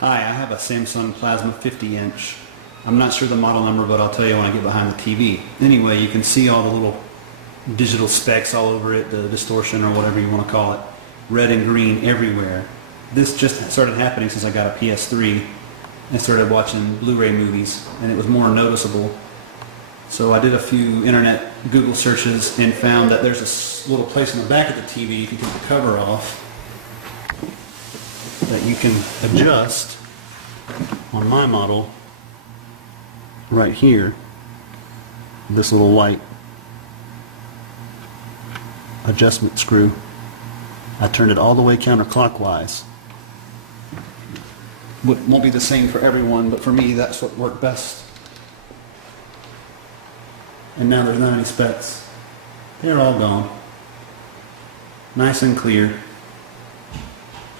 Hi, I have a Samsung Plasma 50-inch. I'm not sure the model number, but I'll tell you when I get behind the TV. Anyway, you can see all the little digital specks all over it, the distortion or whatever you want to call it, red and green everywhere. This just started happening since I got a PS3 and started watching Blu-ray movies, and it was more noticeable. So I did a few internet Google searches and found that there's this little place in the back of the TV, if you take the cover off, that you can adjust on my model right here. This little white adjustment screw. I turned it all the way counterclockwise. Won't be the same for everyone, but for me that's what worked best. And now there's not any specks. They're all gone. Nice and clear.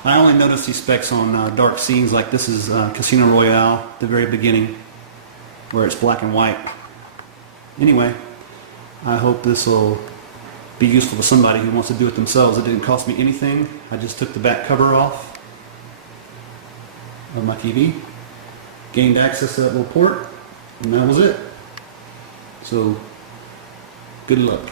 I only noticed these specks on dark scenes like this is Casino Royale, the very beginning, where it's black and white. Anyway, I hope this will be useful to somebody who wants to do it themselves. It didn't cost me anything. I just took the back cover off of my TV, gained access to that little port, and that was it. So, good luck.